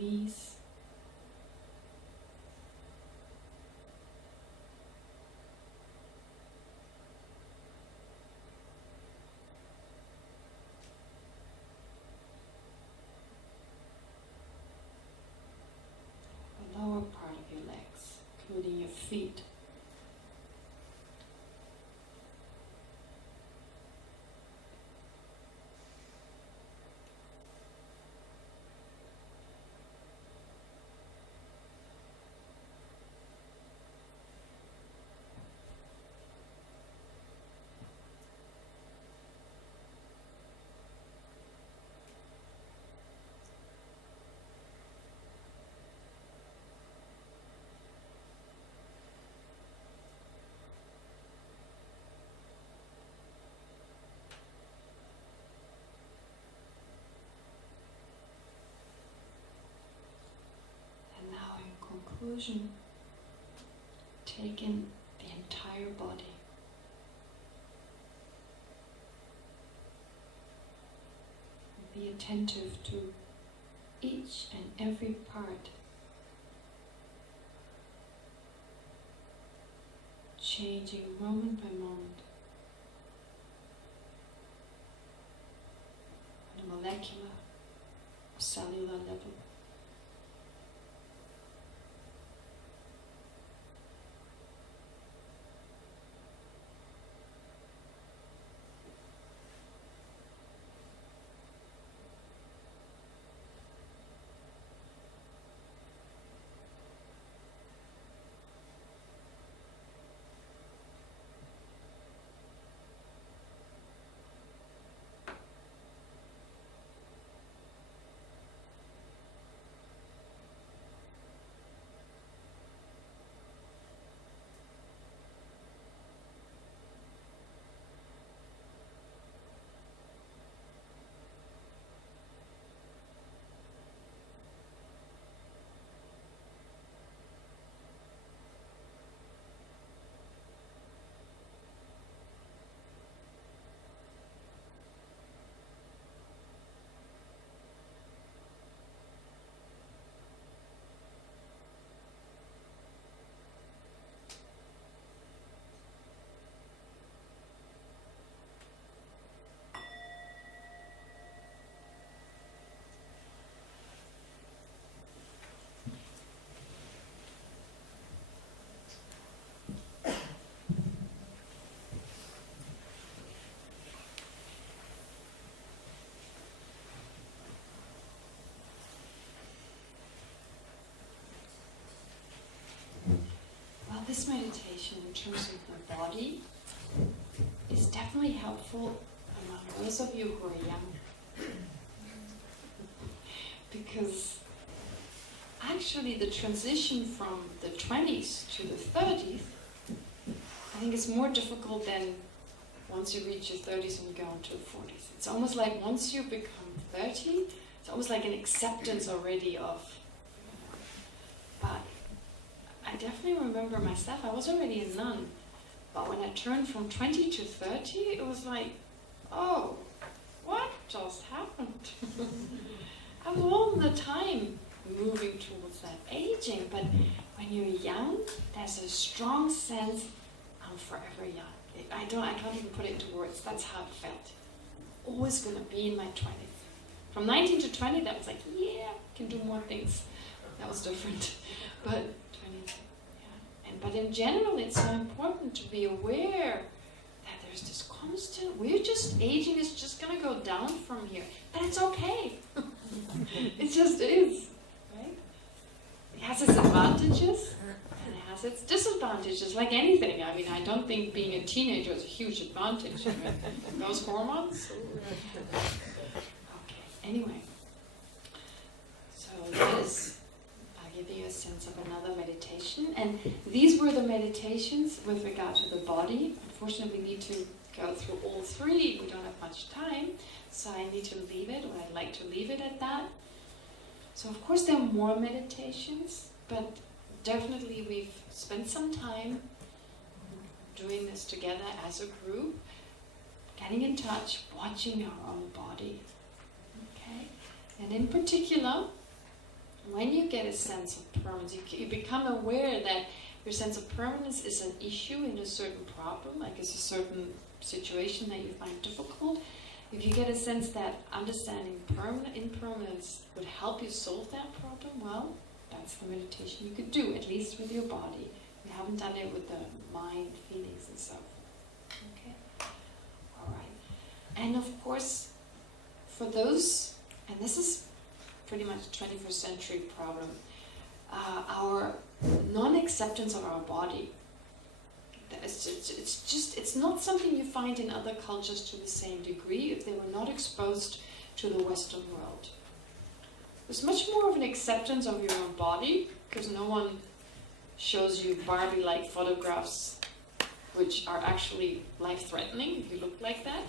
knees. The lower part of your legs, including your feet. Conclusion, take in the entire body. Be attentive to each and every part, changing moment by moment on a molecular or cellular level. This meditation in terms of the body is definitely helpful among those of you who are young. Because actually the transition from the 20s to the 30s, I think is more difficult than once you reach your 30s and you go into the 40s. It's almost like once you become 30, it's almost like an acceptance already of, but I definitely remember myself, I was already a nun, but when I turned from 20 to 30, it was like, oh, what just happened? I was all the time moving towards that aging, but when you're young, there's a strong sense, I'm forever young. I can't even put it into words, that's how it felt. Always gonna be in my 20s. From 19 to 20, that was like, yeah, I can do more things. That was different. But but in general, it's so important to be aware that there's this constant, we're just aging, is just going to go down from here. But it's okay. It just is, right? It has its advantages, and it has its disadvantages, like anything. I mean, I don't think being a teenager is a huge advantage. Right? Those hormones. Okay, anyway. So this, give you a sense of another meditation, and these were the meditations with regard to the body. Unfortunately, we need to go through all three. We don't have much time, so I need to leave it, or I'd like to leave it at that. So of course there are more meditations, but definitely we've spent some time doing this together as a group, getting in touch, watching our own body. Okay, and in particular, when you get a sense of permanence, you become aware that your sense of permanence is an issue in a certain problem, like it's a certain situation that you find difficult. If you get a sense that understanding impermanence would help you solve that problem, well, that's the meditation you could do, at least with your body. We haven't done it with the mind, feelings, and so forth. Okay? All right. And of course, for those, and this is pretty much a 21st century problem, our non-acceptance of our body. It's not something you find in other cultures to the same degree if they were not exposed to the Western world. There's much more of an acceptance of your own body, because no one shows you Barbie-like photographs which are actually life-threatening if you look like that.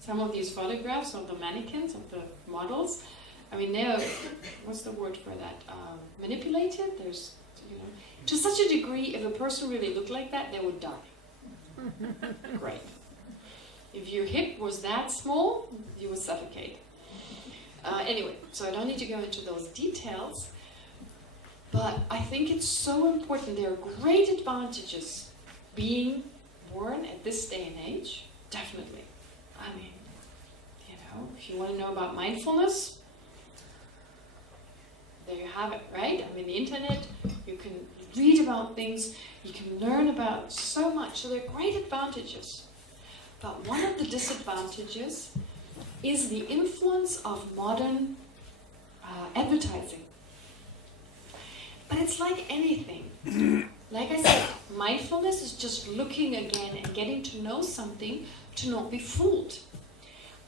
Some of these photographs of the mannequins, of the models, I mean, they're, what's the word for that? Manipulated? There's, to such a degree, if a person really looked like that, they would die. Right. If your hip was that small, you would suffocate. Anyway, so I don't need to go into those details, but I think it's so important. There are great advantages being born at this day and age, definitely. I mean, if you want to know about mindfulness, there you have it, right? I mean, the internet, you can read about things, you can learn about so much, so there are great advantages. But one of the disadvantages is the influence of modern advertising. But it's like anything. Like I said, mindfulness is just looking again and getting to know something to not be fooled.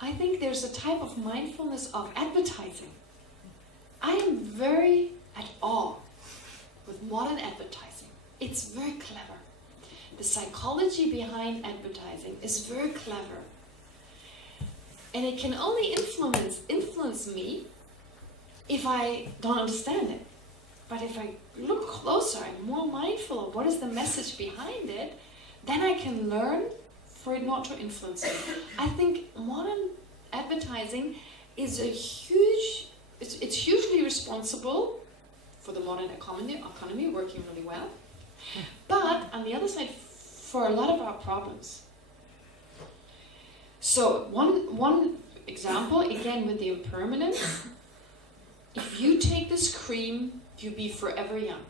I think there's a type of mindfulness of advertising. I am very at awe with modern advertising. It's very clever. The psychology behind advertising is very clever. And it can only influence me if I don't understand it. But if I look closer and more mindful of what is the message behind it, then I can learn for it not to influence me. I think modern advertising is it's hugely responsible for the modern economy working really well. But on the other side, for a lot of our problems. So one example, again with the impermanence, if you take this cream, you'll be forever young.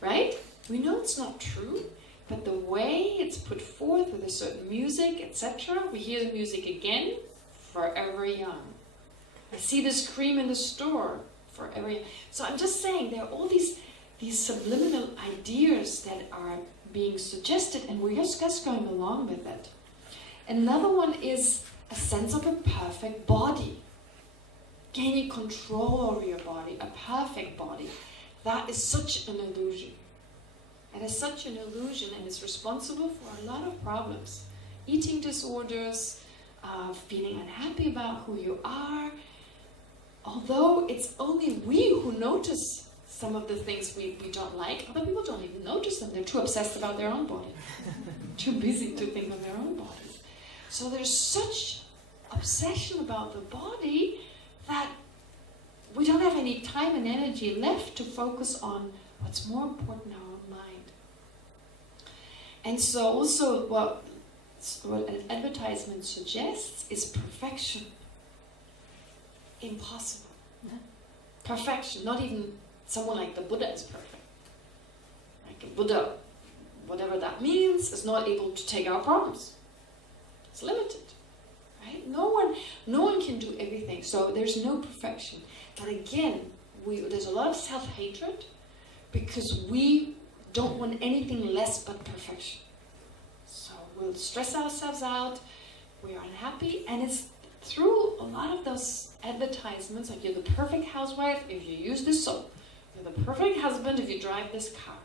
Right? We know it's not true, but the way it's put forth with a certain music, etc., we hear the music again, forever young. I see this cream in the store, forever young. So I'm just saying, there are all these subliminal ideas that are being suggested, and we're just going along with it. Another one is a sense of a perfect body. Gaining control over your body, a perfect body. That is such an illusion. It is such an illusion, and it's responsible for a lot of problems. Eating disorders, feeling unhappy about who you are. Although it's only we who notice some of the things we don't like, other people don't even notice them. They're too obsessed about their own body. Too busy to think of their own bodies. So there's such obsession about the body that we don't have any time and energy left to focus on what's more important in our own mind. And so also what an advertisement suggests is perfection. Impossible. Perfection, not even someone like the Buddha is perfect. Like a Buddha, whatever that means, is not able to take our problems. It's limited. Right? No one can do everything, so there's no perfection. But again, there's a lot of self-hatred because we don't want anything less but perfection. So we'll stress ourselves out, we are unhappy, and it's through a lot of those advertisements, like you're the perfect housewife if you use this soap, you're the perfect husband if you drive this car.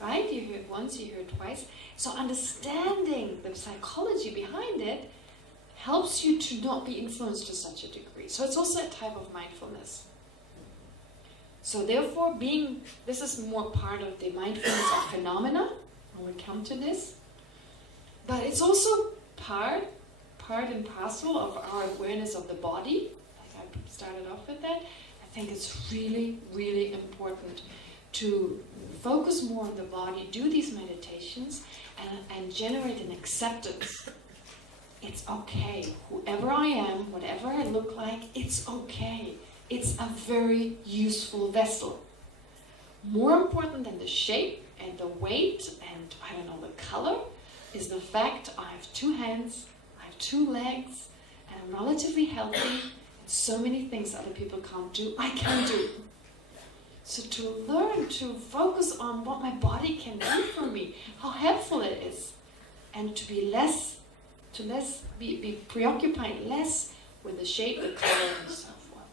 Right? You hear it once, you hear it twice. So understanding the psychology behind it helps you to not be influenced to such a degree. So it's also a type of mindfulness. So therefore, this is more part of the mindfulness of phenomena, when we come to this. But it's also part and parcel of our awareness of the body. Like started off with that. I think it's really, really important to focus more on the body, do these meditations, and generate an acceptance. It's okay. Whoever I am, whatever I look like, it's okay. It's a very useful vessel. More important than the shape and the weight and, I don't know, the color, is the fact I have 2 hands, I have 2 legs, and I'm relatively healthy, and so many things other people can't do, I can do. So to learn to focus on what my body can do for me, how helpful it is, and to be be preoccupied less with the shape, the color, and so forth.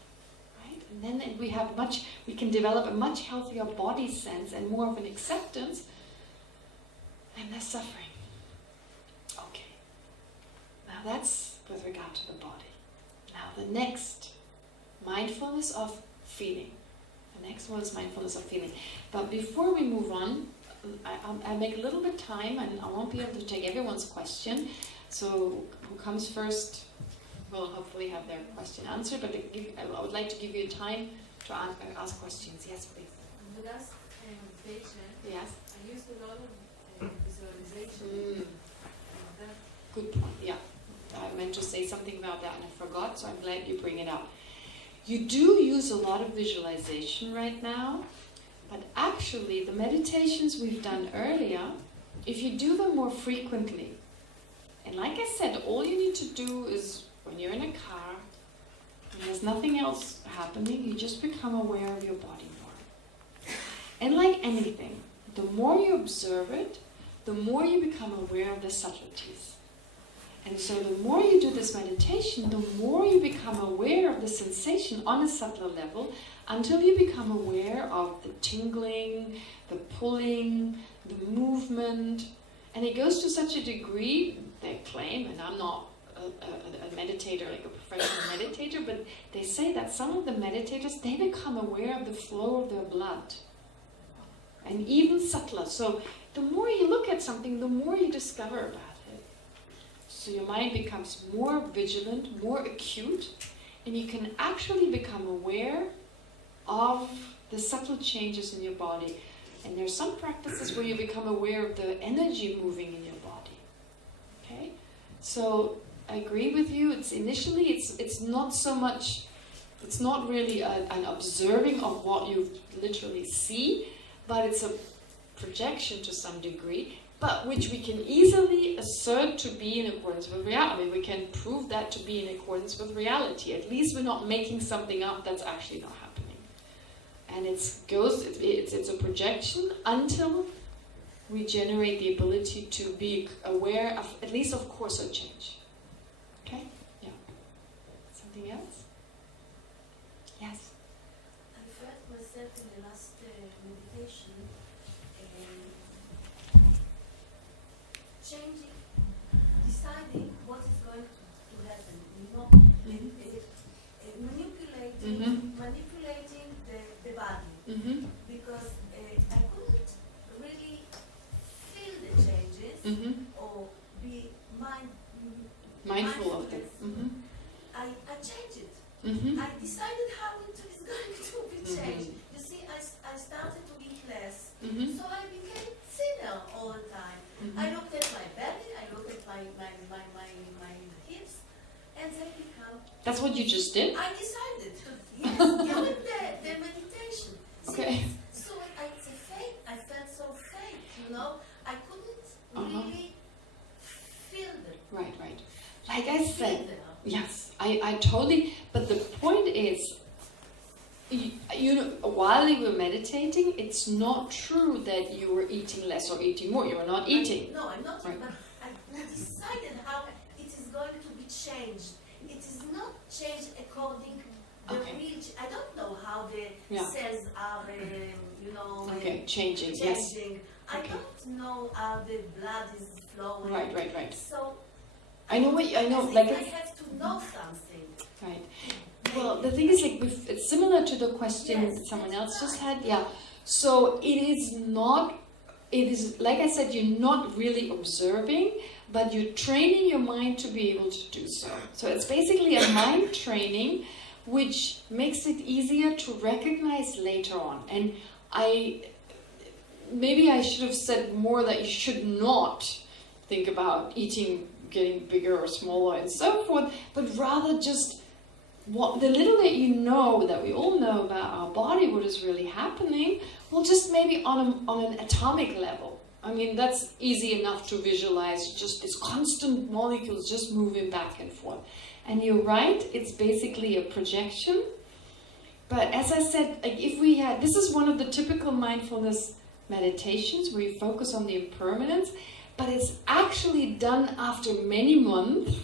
Right? And then we can develop a much healthier body sense and more of an acceptance and less suffering. Okay. Now that's with regard to the body. Now the next, mindfulness of feeling. The next one is mindfulness of feeling. But before we move on, I'll make a little bit time, and I won't be able to take everyone's question. So who comes first will hopefully have their question answered, but I would like to give you time to ask questions. Yes, please. In the last meditation, yes, I used a lot of visualization. Good point, yeah. I meant to say something about that and I forgot, so I'm glad you bring it up. You do use a lot of visualization right now, but actually the meditations we've done earlier, if you do them more frequently, and like I said, all you need to do is, when you're in a car, and there's nothing else happening, you just become aware of your body more. And like anything, the more you observe it, the more you become aware of the subtleties. And so the more you do this meditation, the more you become aware of the sensation on a subtler level, until you become aware of the tingling, the pulling, the movement. And it goes to such a degree, they claim, and I'm not a meditator, like a professional meditator, but they say that some of the meditators, they become aware of the flow of their blood. And even subtler. So the more you look at something, the more you discover about it. So your mind becomes more vigilant, more acute, and you can actually become aware of the subtle changes in your body. And there's some practices where you become aware of the energy moving in your body. Okay? So I agree with you. It's not so much, it's not really an observing of what you literally see, but it's a projection to some degree, but which we can easily assert to be in accordance with reality. We can prove that to be in accordance with reality. At least we're not making something up that's actually not happening. And it's a projection until we generate the ability to be aware of, at least of course, of change. Okay? Yeah. Something else? Yes? I felt myself in the last meditation changing, deciding what is going to happen, manipulating the body, because I couldn't really feel the changes or be mindful of them. I changed it. I decided how it is going to be changed. You see, I started to eat less, so I became thinner all the time. I looked at my belly, I looked at my hips, and they become... That's what you just did? I decided, yes, during the meditation. Okay. So it's a fake, I felt so fake, you know. I couldn't really feel them. Right. Like I said, yes, I totally, but the point is, you know, while you were meditating, it's not true that you were eating less or eating more. You were not eating. No, I'm not. Right. But I decided how it is going to be changed. It is not changed according to the real. I don't know how the cells are, you know, changing. Yes. I don't know how the blood is flowing. Right. So I know. Like I have to know something. Right. Well, the thing is, like, it's similar to the question that someone else just had. Yeah. So it is not. It is, like I said, you're not really observing, but you're training your mind to be able to do so. So it's basically a mind training which makes it easier to recognize later on. And maybe I should have said more that you should not think about eating getting bigger or smaller and so forth, but rather just the little that you know, that we all know about our body, what is really happening, well, just maybe on an atomic level. I mean, that's easy enough to visualize, just these constant molecules just moving back and forth. And you're right, it's basically a projection. But as I said, like this is one of the typical mindfulness meditations where you focus on the impermanence, but it's actually done after many months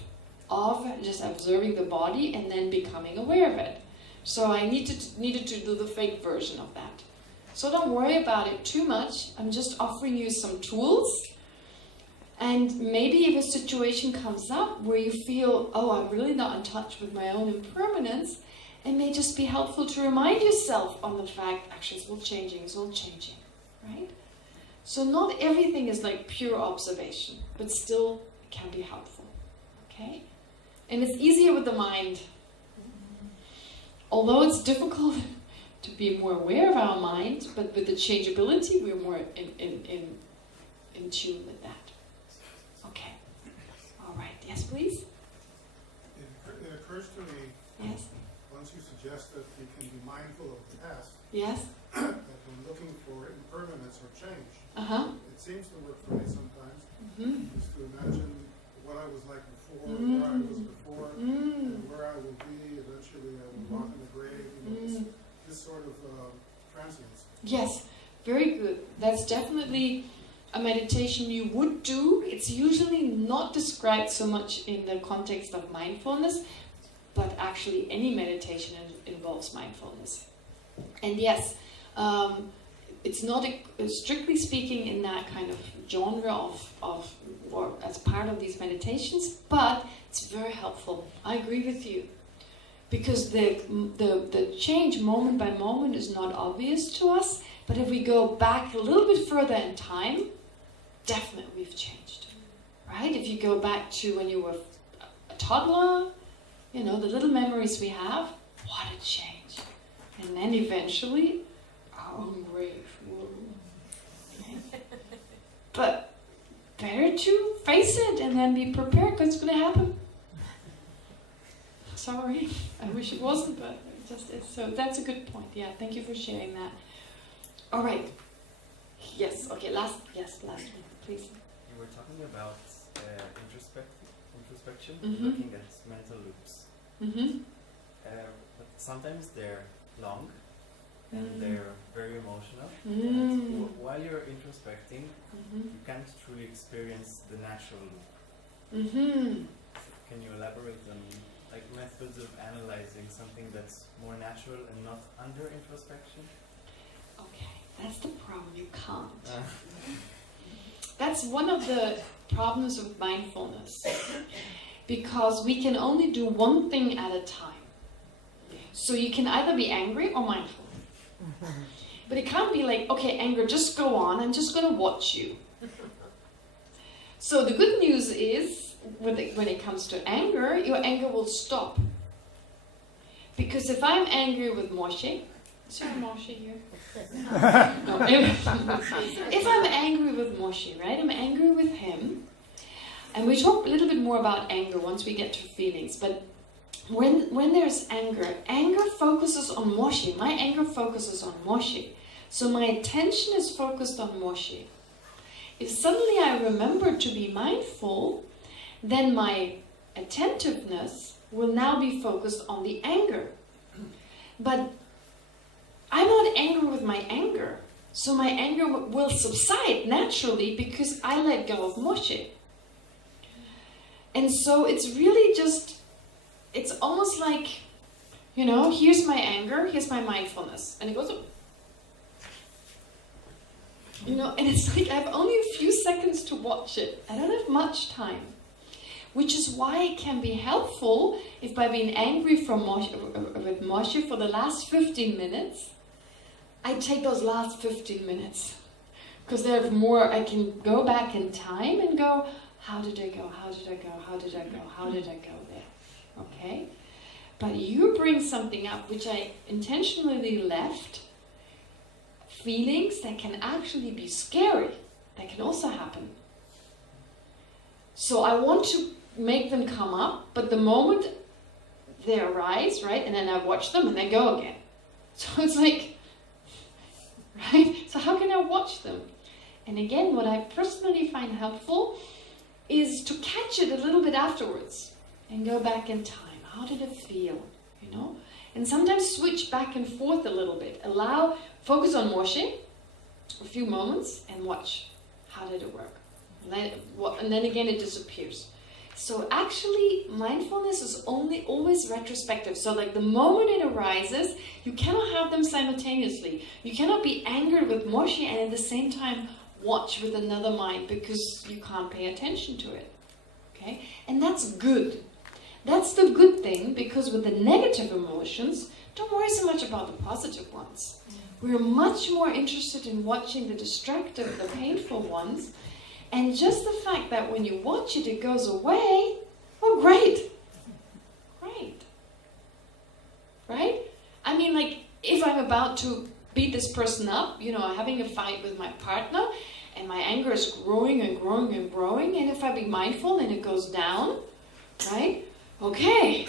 of just observing the body and then becoming aware of it. So I needed to do the fake version of that. So don't worry about it too much. I'm just offering you some tools. And maybe if a situation comes up where you feel, oh, I'm really not in touch with my own impermanence, it may just be helpful to remind yourself on the fact, actually it's all changing, right? So not everything is like pure observation, but still it can be helpful, okay? And it's easier with the mind. Although it's difficult to be more aware of our mind, but with the changeability, we're more in tune with that. Okay. All right. Yes, please? It occurs to me, yes, once you suggest that we can be mindful of the past, yes, that when looking for impermanence or change, it seems to work for me sometimes, just to imagine what I was like before, where I was before, and where I will be. Eventually I will rot in the grave. You know, this sort of transience. Yes, very good. That's definitely a meditation you would do. It's usually not described so much in the context of mindfulness, but actually any meditation involves mindfulness. And yes, it's not strictly speaking in that kind of genre of or as part of these meditations, but it's very helpful. I agree with you. Because the change moment by moment is not obvious to us, but if we go back a little bit further in time, definitely we've changed, right? If you go back to when you were a toddler, you know, the little memories we have, what a change. And then eventually, our own grave. Okay. But better to face it and then be prepared because it's going to happen. Sorry, I wish it wasn't, but it just is. So that's a good point. Yeah, thank you for sharing that. All right. Yes. Okay. Last one, please. You were talking about introspection, looking at mental loops. But sometimes they're long and they're very emotional. And while you're introspecting, you can't truly experience the natural loop. Can you elaborate on methods of analyzing something that's more natural and not under introspection? Okay, that's the problem. You can't. That's one of the problems of mindfulness, because we can only do one thing at a time. So you can either be angry or mindful. But it can't be like, okay, anger, just go on, I'm just going to watch you. So the good news is, when it comes to anger, your anger will stop. Because if I'm angry with Moshe, is there a Moshe here? No, if I'm angry with Moshe, right, I'm angry with him, and we talk a little bit more about anger once we get to feelings, but when there's anger focuses on Moshe. My anger focuses on Moshe. So my attention is focused on Moshe. If suddenly I remember to be mindful, then my attentiveness will now be focused on the anger. But I'm not angry with my anger. So my anger will subside naturally because I let go of Moshe. And so it's really just, it's almost like, you know, here's my anger, here's my mindfulness. And it goes, you know, and it's like I have only a few seconds to watch it. I don't have much time. Which is why it can be helpful if by being angry with Moshe for the last 15 minutes, I take those last 15 minutes. Because I have more, I can go back in time and go, how did I go, how did I go, how did I go, how did I go there? Okay? But you bring something up which I intentionally left, feelings that can actually be scary, that can also happen. So I want to make them come up, but the moment they arise, right, and then I watch them and they go again. So it's like, right? So how can I watch them? And again, what I personally find helpful is to catch it a little bit afterwards and go back in time. How did it feel? You know? And sometimes switch back and forth a little bit. Focus on Moshe for a few moments and watch. How did it work? And then again it disappears. So actually, mindfulness is always retrospective. So like the moment it arises, you cannot have them simultaneously. You cannot be angered with Moshe and at the same time watch with another mind because you can't pay attention to it. Okay? And that's good. That's the good thing, because with the negative emotions, don't worry so much about the positive ones. We're much more interested in watching the destructive, the painful ones. And just the fact that when you watch it, it goes away, oh, great. Great. Right? I mean, like, if I'm about to beat this person up, you know, having a fight with my partner, and my anger is growing and growing and growing, and if I be mindful, then it goes down, right? Okay.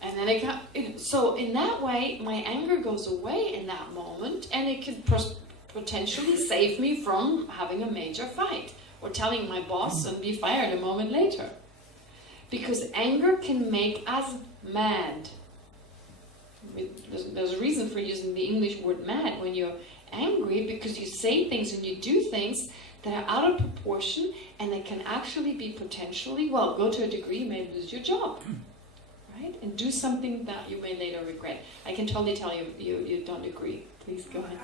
And then so in that way, my anger goes away in that moment, and it could potentially save me from having a major fight, or telling my boss and be fired a moment later. Because anger can make us mad. There's a reason for using the English word mad when you're angry, because you say things and you do things that are out of proportion, and they can actually be potentially, well, go to a degree, you may lose your job. Right? And do something that you may later regret. I can totally tell you don't agree. Please go ahead.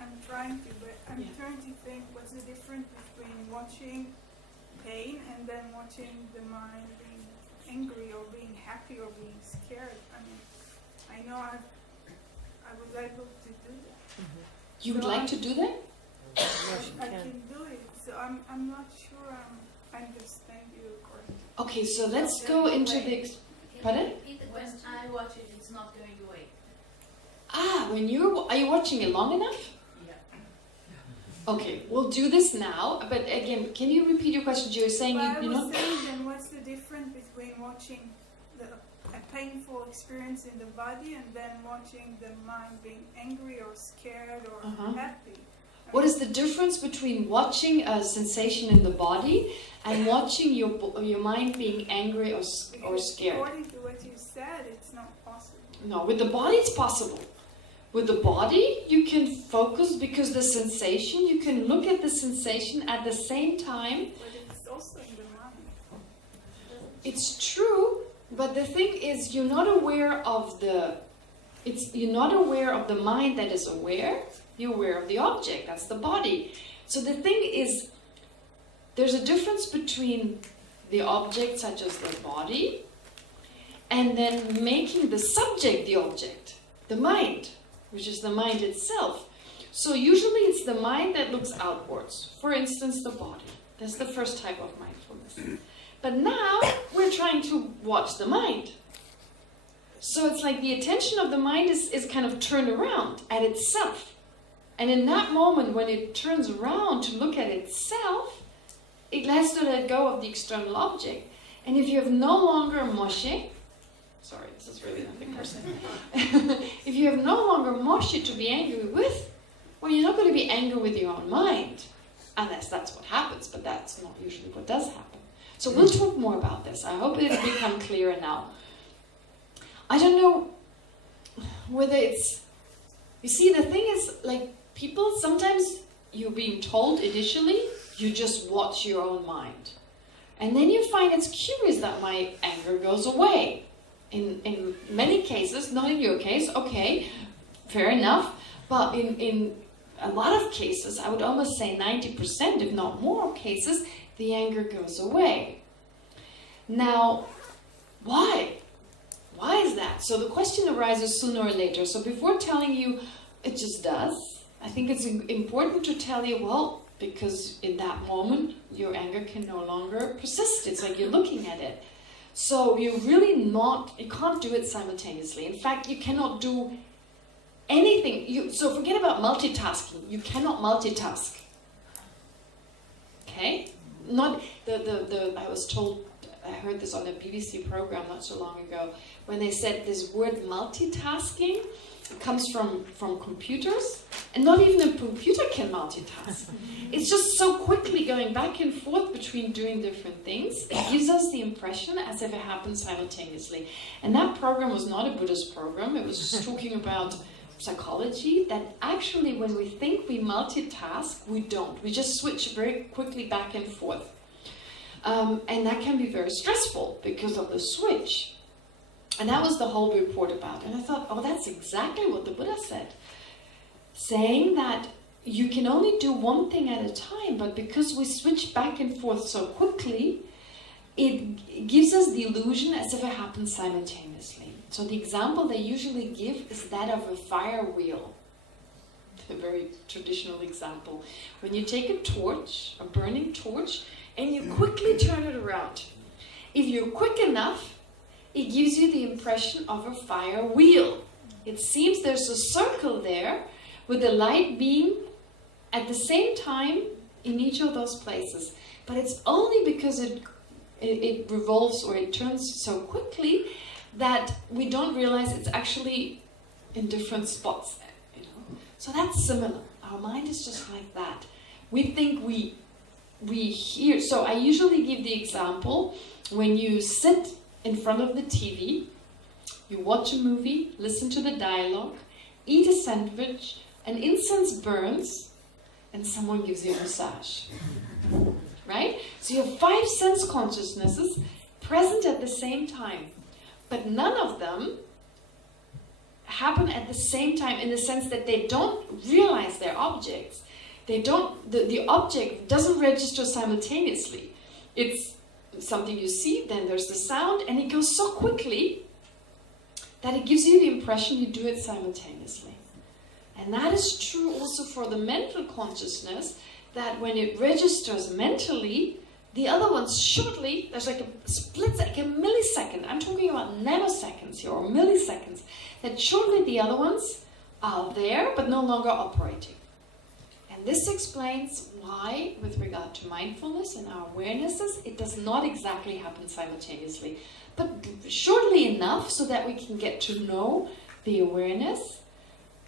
I'm trying to, but I'm trying to think what's the difference between watching pain and then watching the mind being angry or being happy or being scared. I mean, I know I was able to do that. You would like to do that? I can do it. So I'm not sure I understand you correctly. Okay, so let's go into the... Pardon? When I watch it, it's not going away. Ah, are you watching it long enough? Yeah. Okay, we'll do this now, but again, can you repeat your question? You were saying I you was know... saying then what's the difference between watching a painful experience in the body and then watching the mind being angry or scared or happy? What is the difference between watching a sensation in the body and watching your mind being angry or scared? According to what you said, it's not possible. No, with the body it's possible. With the body you can focus, because the sensation, you can look at the sensation at the same time. But it's also in the mind. It's true, but the thing is, you're not aware of the mind that is aware. You're aware of the object, that's the body. So the thing is, there's a difference between the object, such as the body, and then making the subject the object, the mind, which is the mind itself. So usually it's the mind that looks outwards. For instance, the body. That's the first type of mindfulness. But now we're trying to watch the mind. So it's like the attention of the mind is kind of turned around at itself. And in that moment, when it turns around to look at itself, it has to let go of the external object. And if you have no longer Moshe, sorry, this is really nothing personal. If you have no longer Moshe to be angry with, well, you're not going to be angry with your own mind, unless that's what happens, but that's not usually what does happen. So we'll talk more about this. I hope it'll become clearer now. I don't know whether it's... You see, the thing is, like, people, sometimes you're being told initially, you just watch your own mind. And then you find it's curious that my anger goes away. In many cases, not in your case, okay, fair enough. But in a lot of cases, I would almost say 90%, if not more cases, the anger goes away. Now, why? Why is that? So the question arises sooner or later. So before telling you it just does, I think it's important to tell you, well, because in that moment, your anger can no longer persist. It's like you're looking at it. So you can't do it simultaneously. In fact, you cannot do anything. So forget about multitasking. You cannot multitask. Okay? I heard this on a BBC program not so long ago, when they said this word multitasking, it comes from computers, and not even a computer can multitask. It's just so quickly going back and forth between doing different things. It gives us the impression as if it happens simultaneously. And that program was not a Buddhist program. It was just talking about psychology, that actually when we think we multitask, we don't. We just switch very quickly back and forth. And that can be very stressful because of the switch. And that was the whole report about it. And I thought, oh, that's exactly what the Buddha said. Saying that you can only do one thing at a time, but because we switch back and forth so quickly, it gives us the illusion as if it happens simultaneously. So the example they usually give is that of a fire wheel. A very traditional example. When you take a torch, a burning torch, and you quickly turn it around. If you're quick enough, it gives you the impression of a fire wheel. It seems there's a circle there with the light beam at the same time in each of those places. But it's only because it revolves or it turns so quickly that we don't realize it's actually in different spots. You know? So that's similar. Our mind is just like that. We think we hear. So I usually give the example when you sit in front of the TV, you watch a movie, listen to the dialogue, eat a sandwich, an incense burns, and someone gives you a massage. Right? So you have 5 sense consciousnesses present at the same time. But none of them happen at the same time in the sense that they don't realize they're objects. They don't, the object doesn't register simultaneously. It's something you see, then there's the sound, and it goes so quickly that it gives you the impression you do it simultaneously. And that is true also for the mental consciousness, that when it registers mentally, the other ones shortly, there's like a split, like a millisecond, I'm talking about nanoseconds here, or milliseconds, that shortly the other ones are there, but no longer operating. And this explains why, with regard to mindfulness and our awarenesses, it does not exactly happen simultaneously, but shortly enough so that we can get to know the awareness,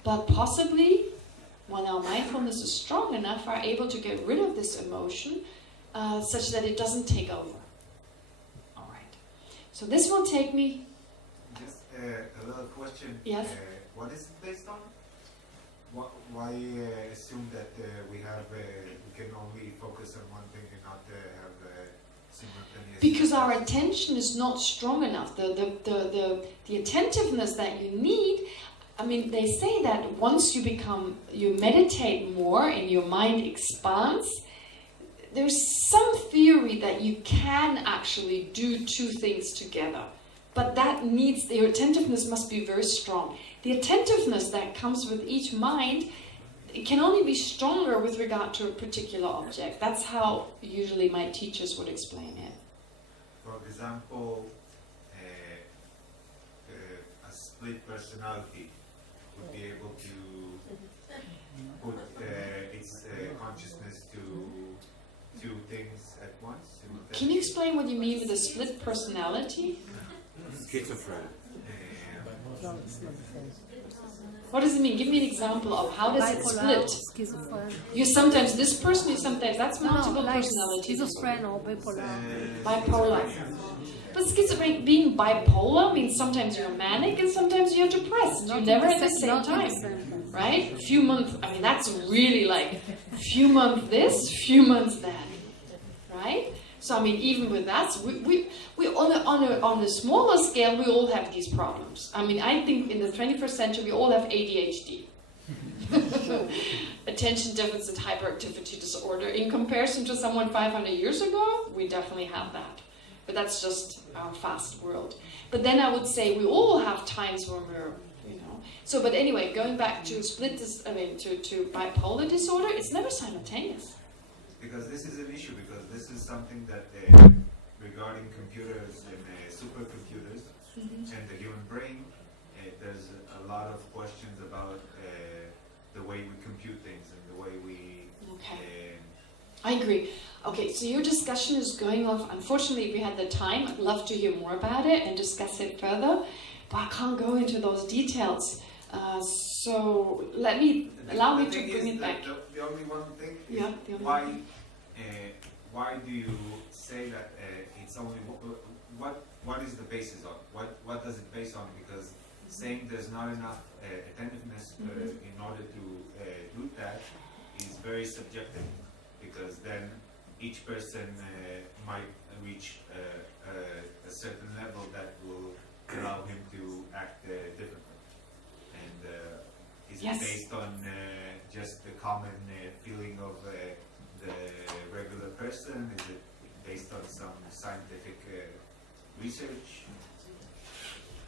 but possibly, when our mindfulness is strong enough, are able to get rid of this emotion such that it doesn't take over. All right. So this will take me... Just a little question. Yes? What is it based on? Why assume that we can only focus on one thing and not have simultaneous... Because our attention is not strong enough. The attentiveness that you need... I mean, they say that once you meditate more and your mind expands, there's some theory that you can actually do 2 things together. But that needs, your attentiveness must be very strong. The attentiveness that comes with each mind, it can only be stronger with regard to a particular object. That's how usually my teachers would explain it. For example, a split personality would be able to put its consciousness to 2 things at once. Can you explain what you mean with a split personality? Schizophrenic. What does it mean? Give me an example of how does it split? You're sometimes this person, you're sometimes that's multiple personality. Schizophrenic or bipolar. Bipolar. But schizophrenic, being bipolar means sometimes you're manic and sometimes you're depressed. You're never at the same time, right? A few months, I mean, that's really like few months this, few months that, right? So I mean, even with that, we on a smaller scale, we all have these problems. I mean, I think in the 21st century, we all have ADHD. Attention deficit hyperactivity disorder. In comparison to someone 500 years ago, we definitely have that. But that's just our fast world. But then I would say we all have times when we're, you know. So, but anyway, going back to to bipolar disorder, it's never simultaneous. Because this is an issue, because this is something that regarding computers and supercomputers and the human brain, there's a lot of questions about the way we compute things and the way we... Okay. I agree. Okay, so your discussion is going off. Unfortunately, if we had the time, I'd love to hear more about it and discuss it further, but I can't go into those details. So allow me to bring it back. The only one thing is why do you say that it's only what is the basis on? What does it base on? Because saying there's not enough attentiveness in order to do that is very subjective, because then each person might reach a certain level that will allow him to act differently. And is it based on just the common feeling of the regular person? Is it based on some scientific research?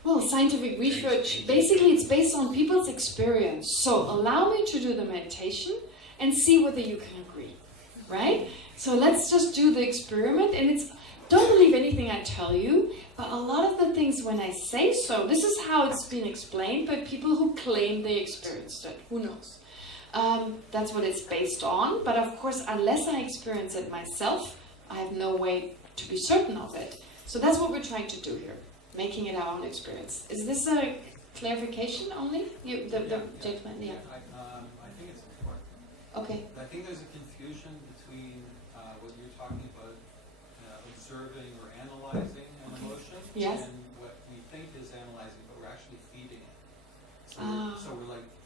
Well, scientific research, basically it's based on people's experience. So allow me to do the meditation and see whether you can agree, right? So let's just do the experiment, and don't believe anything I tell you, but a lot of the things when I say so, this is how it's been explained by people who claim they experienced it. Who knows? That's what it's based on, but of course, unless I experience it myself, I have no way to be certain of it. So that's what we're trying to do here, making it our own experience. Is this a clarification only? The gentleman, yeah. I think it's important. Okay. I think there's a confusion between what you're talking about, observing or analyzing an emotion, and what we think is analyzing, but we're actually feeding it. So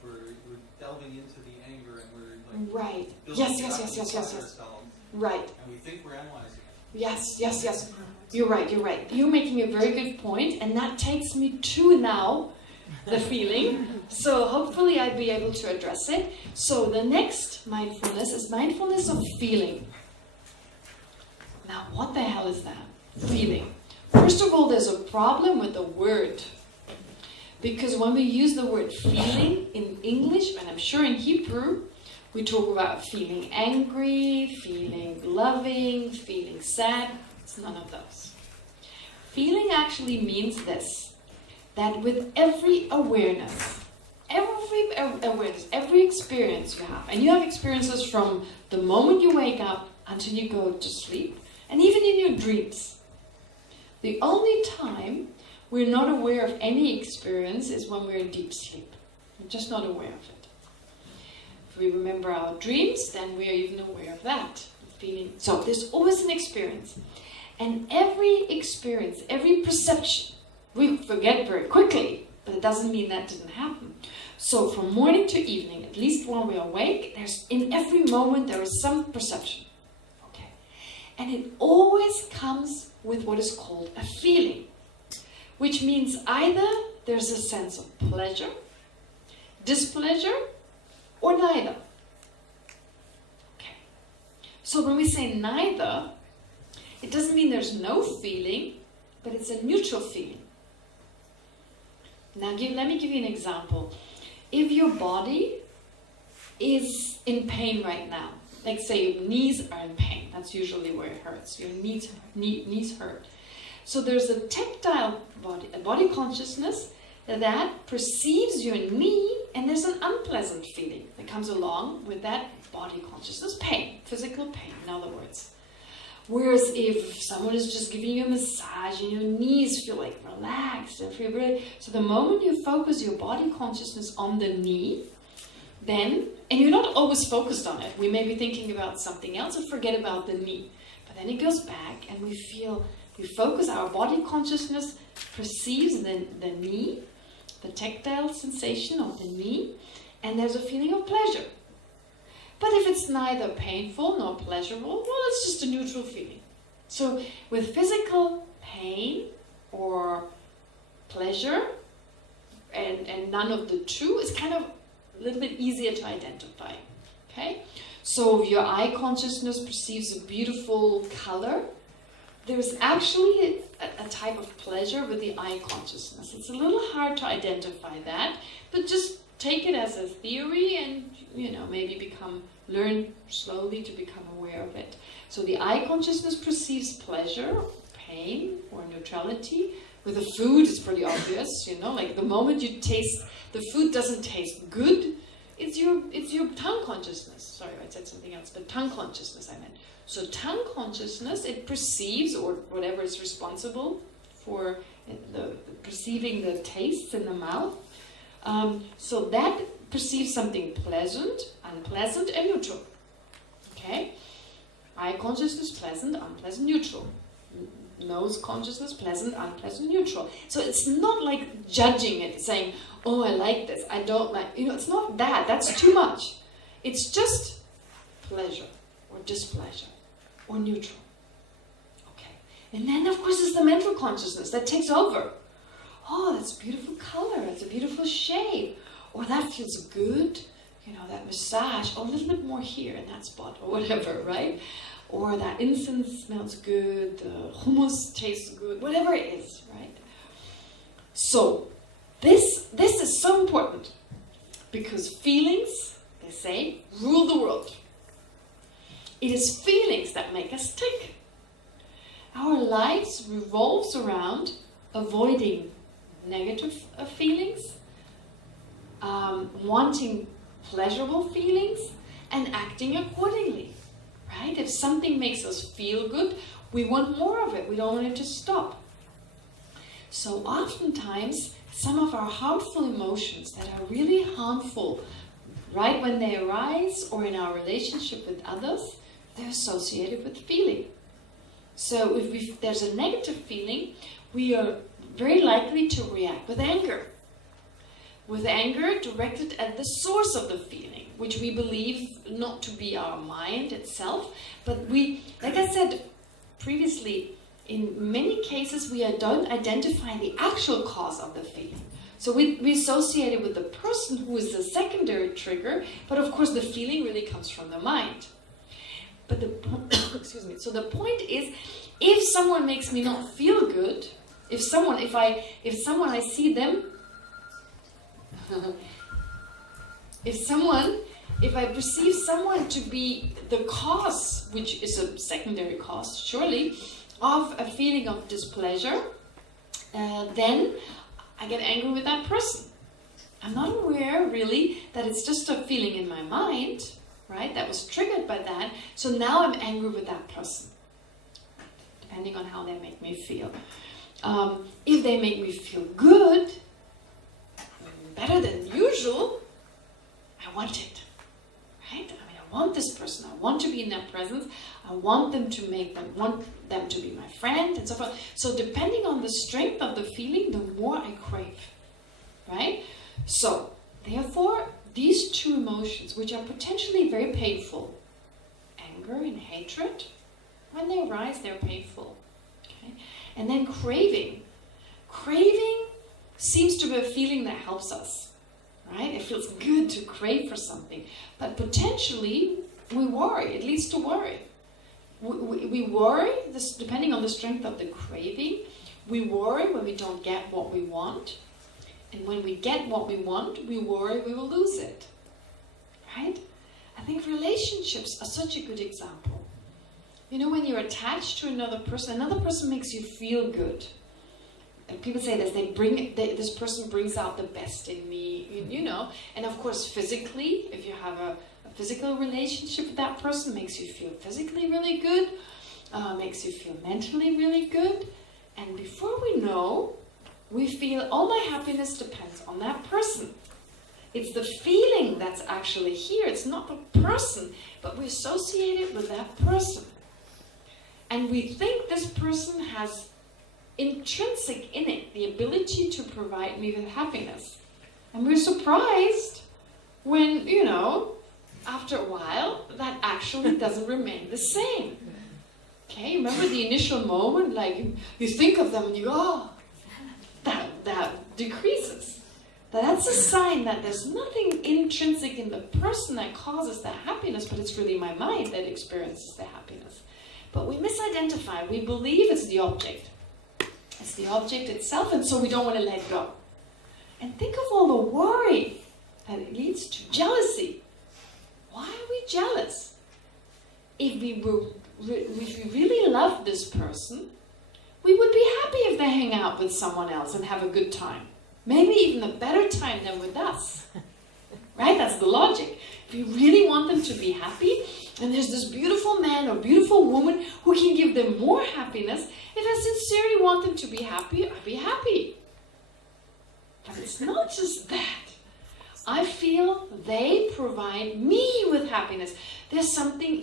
we're delving into the anger, and we're like building ourselves. Right. And we think we're analyzing it. Yes. You're right. You're making a very good point, and that takes me to now the feeling. So hopefully I'll be able to address it. So the next mindfulness is mindfulness of feeling. Now, what the hell is that? Feeling. First of all, there's a problem with the word. Because when we use the word feeling in English, and I'm sure in Hebrew, we talk about feeling angry, feeling loving, feeling sad. It's none of those. Feeling actually means this, that with every awareness, every experience you have, and you have experiences from the moment you wake up until you go to sleep, and even in your dreams. The only time we're not aware of any experience is when we're in deep sleep. We're just not aware of it. If we remember our dreams, then we're even aware of that feeling. So there's always an experience. And every experience, every perception, we forget very quickly, but it doesn't mean that didn't happen. So from morning to evening, at least when we're awake, in every moment there is some perception. Okay. And it always comes with what is called a feeling, which means either there's a sense of pleasure, displeasure, or neither. Okay. So when we say neither, it doesn't mean there's no feeling, but it's a neutral feeling. Now let me give you an example. If your body is in pain right now, like say your knees are in pain, that's usually where it hurts, your knees hurt. So there's a tactile body consciousness that perceives your knee, and there's an unpleasant feeling that comes along with that body consciousness, pain, physical pain, in other words. Whereas if someone is just giving you a massage and your knees feel like relaxed and feel really, so the moment you focus your body consciousness on the knee, then, and you're not always focused on it, we may be thinking about something else and forget about the knee, but then it goes back and we focus, our body consciousness perceives the knee, the tactile sensation of the knee, and there's a feeling of pleasure. But if it's neither painful nor pleasurable, well, it's just a neutral feeling. So with physical pain or pleasure, and none of the two, is kind of a little bit easier to identify. Okay? So if your eye consciousness perceives a beautiful color, there's actually a type of pleasure with the eye consciousness. It's a little hard to identify that, but just take it as a theory and, maybe learn slowly to become aware of it. So the eye consciousness perceives pleasure, pain or neutrality. With the food, it's pretty obvious, you know, like the moment you taste, the food doesn't taste good, it's your tongue consciousness. Sorry, I said something else, but tongue consciousness I meant. So tongue consciousness, it perceives, or whatever is responsible for the perceiving the tastes in the mouth. So that perceives something pleasant, unpleasant, and neutral. Okay? Eye consciousness, pleasant, unpleasant, neutral. Nose consciousness, pleasant, unpleasant, neutral. So it's not like judging it, saying, oh, I like this, I don't like, you know, it's not that, that's too much. It's just pleasure, or displeasure, or neutral. Okay. And then, of course, it's the mental consciousness that takes over. Oh, that's a beautiful color, that's a beautiful shape, or that feels good, you know, that massage, or a little bit more here in that spot, or whatever, right? Or that incense smells good, the hummus tastes good, whatever it is, right? So, this is so important, because feelings, they say, rule the world. It is feelings that make us tick. Our lives revolves around avoiding negative feelings, wanting pleasurable feelings, and acting accordingly. Right? If something makes us feel good, we want more of it. We don't want it to stop. So oftentimes, some of our harmful emotions that are really harmful, right when they arise or in our relationship with others, they're associated with feeling. So if there's a negative feeling, we are very likely to react with anger. With anger directed at the source of the feeling, which we believe not to be our mind itself, but we, like I said previously, in many cases we don't identify the actual cause of the feeling. So we associate it with the person who is the secondary trigger, but of course the feeling really comes from the mind. But excuse me. So the point is, if someone makes me not feel good, if I see them, if I perceive someone to be the cause, which is a secondary cause, surely, of a feeling of displeasure, then I get angry with that person. I'm not aware, really, that it's just a feeling in my mind, right, that was triggered by that, so now I'm angry with that person, depending on how they make me feel. If they make me feel good, better than usual, I want it, right? I mean, I want this person. I want to be in their presence. I want them to be my friend, and so forth. So depending on the strength of the feeling, the more I crave, right? So therefore, these two emotions, which are potentially very painful, anger and hatred, when they arise, they're painful. Okay? And then craving. Craving seems to be a feeling that helps us, right? It feels good to crave for something. But potentially, we worry. It leads to worry. We worry, depending on the strength of the craving. We worry when we don't get what we want. And when we get what we want, we worry we will lose it, right? I think relationships are such a good example. You know, when you're attached to another person makes you feel good. And people say this, this person brings out the best in me, you know. And of course, physically, if you have a physical relationship with that person, makes you feel physically really good, makes you feel mentally really good. And before we know, we feel all my happiness depends on that person. It's the feeling that's actually here. It's not the person, but we associate it with that person. And we think this person has intrinsic in it the ability to provide me with happiness. And we're surprised when, you know, after a while, that actually doesn't remain the same. Okay, remember the initial moment, like you think of them and you go, oh, that decreases. That's a sign that there's nothing intrinsic in the person that causes that happiness, but it's really my mind that experiences the happiness. But we misidentify. We believe it's the object. It's the object itself, and so we don't want to let go. And think of all the worry that it leads to. Jealousy. Why are we jealous? If we really love this person, we would be happy if they hang out with someone else and have a good time. Maybe even a better time than with us. Right? That's the logic. If you really want them to be happy, and there's this beautiful man or beautiful woman who can give them more happiness, if I sincerely want them to be happy, I'll be happy. But it's not just that. I feel they provide me with happiness. There's something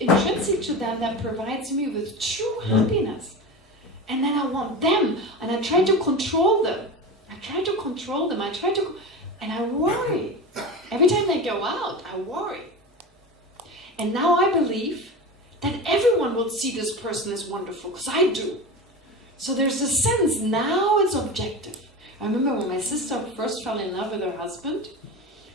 intrinsic to them that provides me with true happiness. And then I want them, and I try to control them. And I worry. Every time they go out, I worry. And now I believe that everyone will see this person as wonderful, because I do. So there's a sense, now it's objective. I remember when my sister first fell in love with her husband,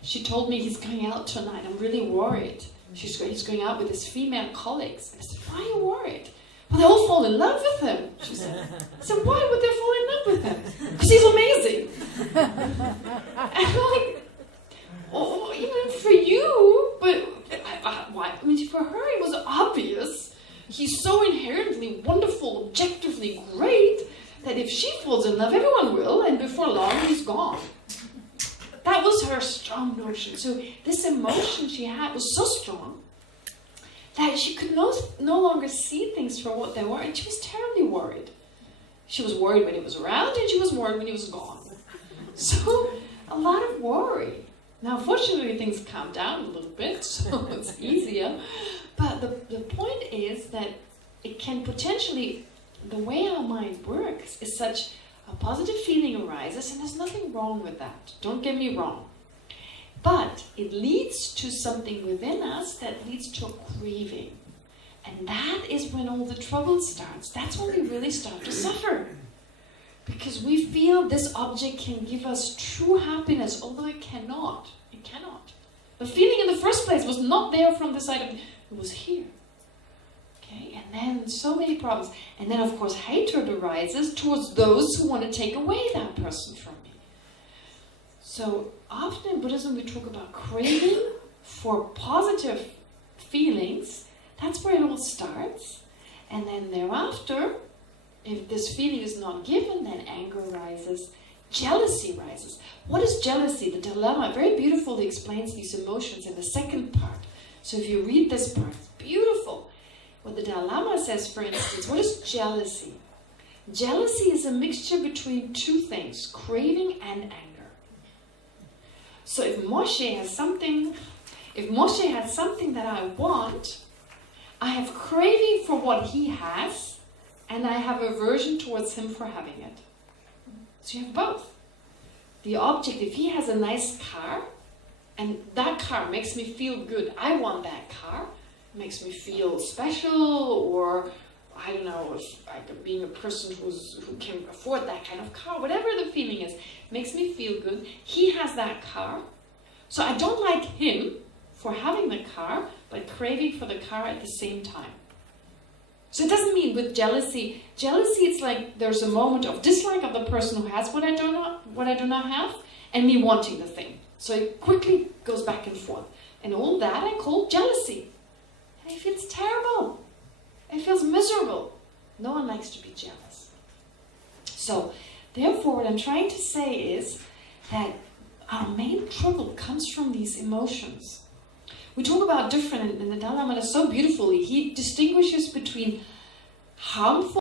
she told me, he's going out tonight, I'm really worried. He's going out with his female colleagues. I said, why are you worried? Well, they all fall in love with him, she said. I said, why would they fall in love with him? Because he's amazing. And I'm like, oh, even for you, but why? I mean, for her it was obvious. He's so inherently wonderful, objectively great, that if she falls in love, everyone will, and before long, he's gone. That was her strong notion. So this emotion she had was so strong that she could no longer see things for what they were, and she was terribly worried. She was worried when he was around, and she was worried when he was gone. So a lot of worry. Now, fortunately, things calmed down a little bit, so it's easier. But the point is that it can potentially, the way our mind works is such a positive feeling arises, and there's nothing wrong with that. Don't get me wrong. But it leads to something within us that leads to a craving. And that is when all the trouble starts. That's when we really start to suffer. Because we feel this object can give us true happiness, although it cannot. It cannot. The feeling in the first place was not there from the side of it. It was here. Okay? And then so many problems. And then, of course, hatred arises towards those who want to take away that person from me. So often in Buddhism we talk about craving for positive feelings. That's where it all starts. And then thereafter, if this feeling is not given, then anger rises, jealousy rises. What is jealousy? The dilemma very beautifully explains these emotions in the second part. So if you read this part, it's beautiful. What the Dalai Lama says, for instance, what is jealousy? Jealousy is a mixture between two things, craving and anger. So if Moshe has something that I want, I have craving for what he has, and I have aversion towards him for having it. So you have both. The object, if he has a nice car, and that car makes me feel good, I want that car, it makes me feel special, or I don't know, if being a person who can afford that kind of car, whatever the feeling is, makes me feel good. He has that car, so I don't like him for having the car, but craving for the car at the same time. So it doesn't mean with jealousy. Jealousy, it's like there's a moment of dislike of the person who has what I do not have, and me wanting the thing. So it quickly goes back and forth. And all that I call jealousy. And it feels terrible. It feels miserable. No one likes to be jealous. So, therefore, what I'm trying to say is that our main trouble comes from these emotions. We talk about different, and the Dalai Lama so beautifully, he distinguishes between harmful